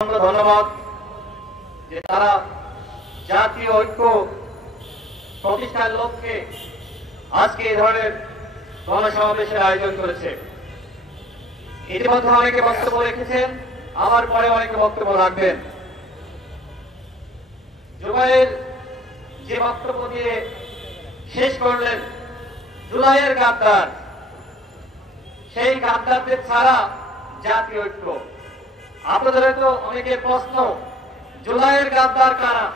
ধন্যবাদ যে তারা জাতীয় ঐক্য প্রতিষ্ঠার লক্ষ্যে আজকে এই ধরনের গণসমাবেশের আয়োজন করেছে। ইতিমধ্যে অনেকে বক্তব্য রেখেছেন, আমার পরে অনেকে বক্তব্য রাখবেন। জুবাইর যে বক্তব্য দিয়ে শেষ করলেন, জুলাইয়ের গাদ্দার, সেই গাদ্দারদের ছাড়া জাতীয় ঐক্য। আপনাদের হয়তো অনেকের প্রশ্ন, জুলাইয়ের গাদ্দার কারা?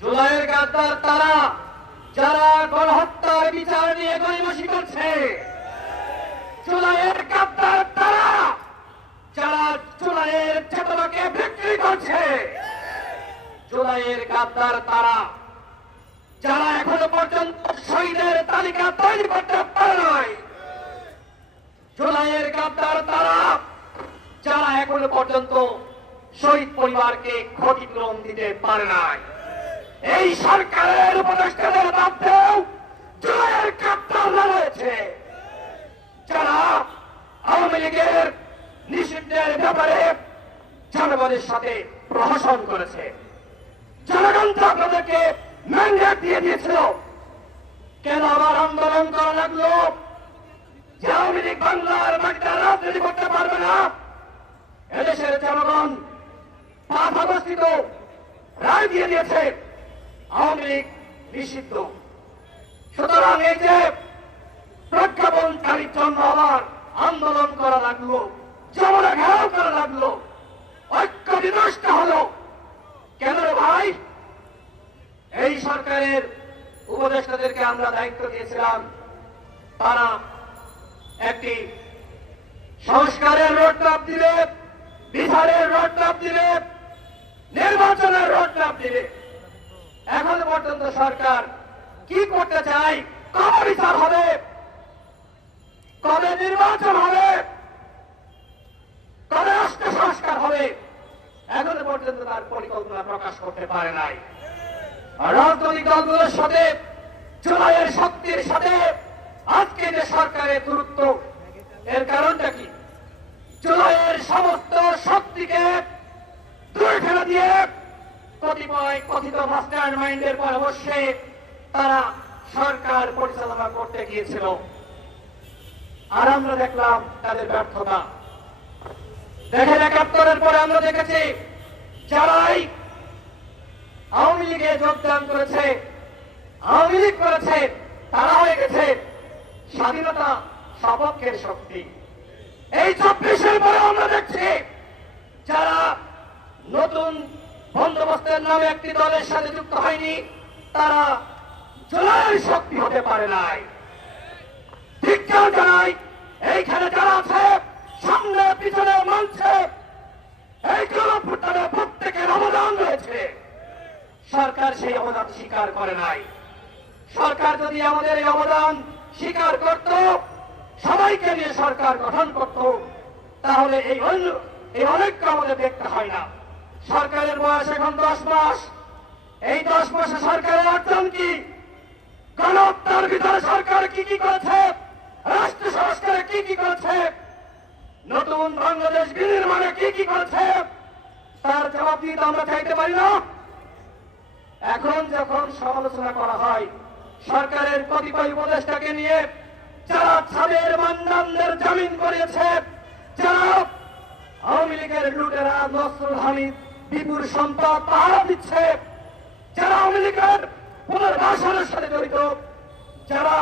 জুলাইয়ের গাদ্দার তারা যারা গণহত্যার বিচার নিয়ে গড়িমসি করছে। জুলাইয়ের গাদ্দার তারা যারা জুলাইয়ের চেতনাকে বিক্রি করছে। জুলাইয়ের গাদ্দার তারা যারা এখনো পর্যন্ত শহীদের তালিকা তৈরি করতে পারে নাই। জুলাইয়ের গাদ্দার তারা যারা এখনো পর্যন্ত শহীদ পরিবারকে ক্ষতিপূরণ দিতে পারে নাই। এই সরকারের উপদেষ্টাদের মধ্যেও জুলাইয়ের গাদ্দাররা রয়েছে, যারা আওয়ামী লীগের নিষিদ্ধের ব্যাপারে জনগণের সাথে প্রহসন করেছে। জনগণ তো আপনাদেরকে ম্যান্ডেট দিয়ে দিয়েছিল, কেন আবার আন্দোলন করা লাগলো? যে আওয়ামী লীগ বাংলার মাটিতে রাজনীতি করতে পারবে না। এদেশের জনগণ 5 আগস্টে রায় দিয়ে দিয়েছে আওয়ামী লীগ নিষিদ্ধ। সুতরাং এই যে প্রজ্ঞাপনকারীর জন্য আবার আন্দোলন করা লাগলো, যমুনা ঘেরাও করা লাগলো, ঐক্য বিনষ্ট হলো কেন রে ভাই? এই সরকারের উপদেষ্টাদেরকে আমরা দায়িত্ব দিয়েছিলাম, তারা একটি সংস্কারের রোডম্যাপ দিবে, বিচারের রোডম্যাপ দিবে, নির্বাচনের রোডম্যাপ দিবে। এখনো পর্যন্ত সরকার কি করতে চায়? কবে বিচার হবে, কবে নির্বাচন হবে, কবে রাষ্ট্র সংস্কার হবে, এখনো পর্যন্ত তার পরিকল্পনা প্রকাশ করতে পারে নাই। রাজনৈতিক দলগুলোর সাথে, জুলাইয়ের শক্তির সাথে আজকে যে সরকারের দূরত্ব, এর কারণটা কি? জুলাইয়ের সমস্ত শক্তিকে দূরে ফেলে দিয়ে কতিপয় কথিত মাস্টার মাইন্ডের পরামর্শে তারা সরকার পরিচালনা করতে গিয়েছিল, আর আমরা দেখলাম তাদের ব্যর্থতা। দেখেন, 71-এর পরে আমরা দেখেছি যারাই আওয়ামী লীগে যোগদান করেছে, আওয়ামী লীগ করেছে, তারা হয়ে গেছে স্বাধীনতা সপক্ষের শক্তি। এই 24-এর পরে আমরা দেখছি যারা নতুন বন্দোবস্তের নামে একটি দলের সাথে যুক্ত হয়নি, তারা জুলাইয়ের শক্তি হতে পারে নাই। ধিক্কার জানাই এইখানে যারা আছে, সামনে পিছনে মঞ্চে, এই গণঅভ্যুত্থানে প্রত্যেকের অবদান রয়েছে। সরকার সেই অবদান স্বীকার করে নাই। সরকার যদি আমাদের এই অবদান স্বীকার করত, সবাইকে নিয়ে সরকার গঠন করত, তাহলে এই অনেককে আমাদের দেখতে হয় না। সরকারের বয়স এখন 10 মাস। এই 10 মাসে সরকারের অর্জন কি? গণহত্যার ভিতরে সরকার কি কি করেছে, রাষ্ট্র সংস্কারে কি কি করেছে, নতুন বাংলাদেশ বিনির্মাণে কি কি করেছে, তার জবাব দিয়ে তো আমরা চাইতে পারি না। এখন যখন সমালোচনা করা হয় সরকারের কতিপয় উপদেষ্টাকে নিয়ে, যারা ছাদের মান্নানদের জামিন করিয়েছে, যারা আওয়ামী লীগের লুটেরা নসরুল হামিদ বিপুল সম্পদ পাহারা দিচ্ছে, যারা আওয়ামী লীগের পুনর্বাসনের সাথে জড়িত, যারা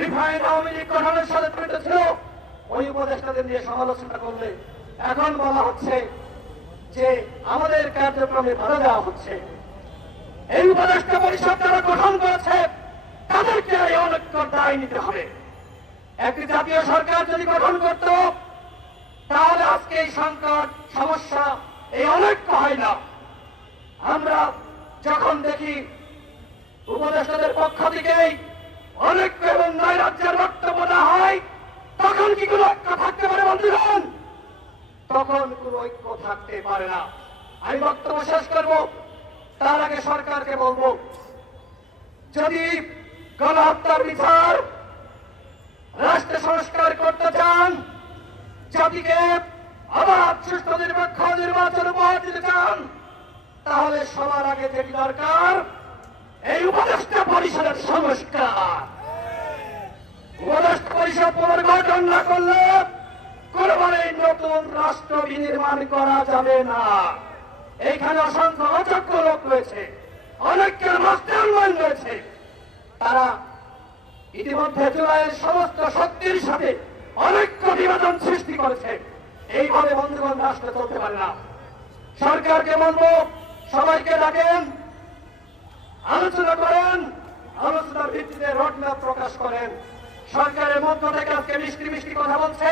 রিফাইন আওয়ামী লীগ গঠনের সাথে জড়িত ছিল, ওই উপদেষ্টাদের নিয়ে সমালোচনা করলে এখন বলা হচ্ছে যে আমাদের কার্যক্রমে বাধা দেওয়া হচ্ছে। এই উপদেষ্টা পরিষদ যারা গঠন করেছে তাদেরকে এই অনৈক্যর দায় নিতে হবে। একটি জাতীয় সরকার যদি গঠন করত, তাহলে আজকে এই সংকট, সমস্যা, এই অনৈক্য হয় না। আমরা যখন দেখি উপদেষ্টাদের পক্ষ থেকেই অনৈক্য এবং নৈরাজ্যের বক্তব্য দেওয়া হয়, তখন কি কোনো ঐক্য থাকতে পারে বন্ধুগণ? তখন কোনো ঐক্য থাকতে পারে না। আমি বক্তব্য শেষ করব, তার আগে সরকারকে বলবো, যদি গণহত্যার বিচার, রাষ্ট্র সংস্কার করতে চান, জাতিকে আবার সুষ্ঠু নিরপেক্ষ নির্বাচন উপহার দিতে চান, তাহলে সবার আগে যেটি দরকার এই উপদেষ্টা পরিষদের সংস্কার। উপদেষ্টা পরিষদ পুনর্গঠন না করলে কোনোভাবেই নতুন রাষ্ট্র বিনির্মাণ করা যাবে না। এইখানে অসংখ্য অযোগ্য লোক রয়েছে, অনেকের মাস্টারমাইন্ড রয়েছে। তারা ইতিমধ্যে জুলাইয়ের সমস্ত শক্তির সাথে অনেক বিভাজন সৃষ্টি করেছে। এইভাবে বন্ধুগণ রাষ্ট্র চলতে পারে না। সরকারকে বলবো, সবাইকে ডাকেন, আলোচনা করেন, আলোচনার ভিত্তিতে রোডম্যাপ প্রকাশ করেন। সরকারের মধ্য থেকে আজকে মিষ্টি মিষ্টি কথা বলছে,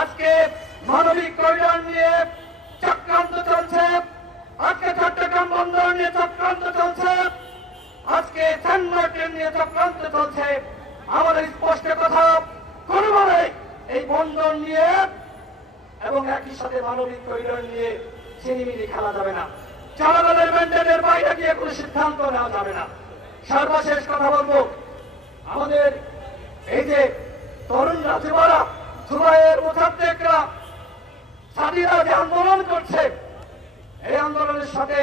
আজকে মানবিক করিডর নিয়ে চক্রান্ত চলছে, আজকে চট্টগ্রাম বন্দর নিয়ে চক্রান্ত চলছে, আজকে সেন্টমার্টিন নিয়ে চক্রান্ত চলছে। আমাদের স্পষ্ট কথা, কোনোভাবে এই বন্দর নিয়ে এবং একই সাথে মানবিক করিডর নিয়ে চিনিমিনি খেলা যাবে না। জনগণের ম্যান্ডেটের বাইরে গিয়ে কোনো সিদ্ধান্ত নেওয়া যাবে না। সর্বশেষ কথা বলবো, আমাদের এই যে তরুণরা, যুবরা, জুলাইয়ের মুজাদ্দেকরা, সাথীরা যে আন্দোলন করছে, এই আন্দোলনের সাথে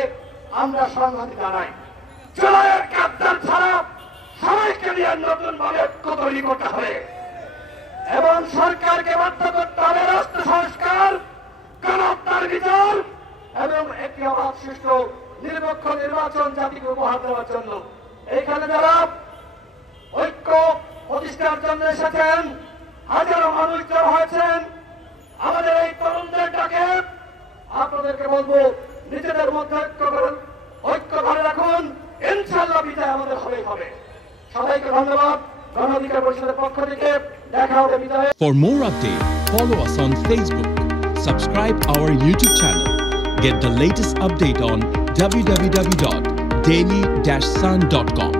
আমরা সংহতি জানাই। জুলাইয়ের কাপ্তার ছাড়া সবাইকে নিয়ে নতুন ভাবে ঐক্য তৈরি করতে হবে এবং সরকারকে বাধ্য করতে হবে রাষ্ট্র সংস্কার, গণহত্যার বিচার এবং একটি অবাধ সুষ্ঠু নিরপেক্ষ নির্বাচন জাতিকে উপহার দেওয়ার জন্য। এইখানে যারা ঐক্য প্রতিষ্ঠার জন্য এসেছেন, হাজারো মানুষ জড়ো হয়েছেন, আমাদের এই তরুণদের ডাকে আপনাদেরকে বলবো, নিজেদের মধ্যে ঐক্য ধরে রাখুন, ইনশাআল্লাহ বিজয় আমাদের হবেই হবে। সবাইকে ধন্যবাদ। গণ অধিকার পরিষদের পক্ষ থেকে দেখা হবে বিজয়। For more updates, follow us on Facebook, subscribe our YouTube channel, get the latest update on www.daily-sun.com.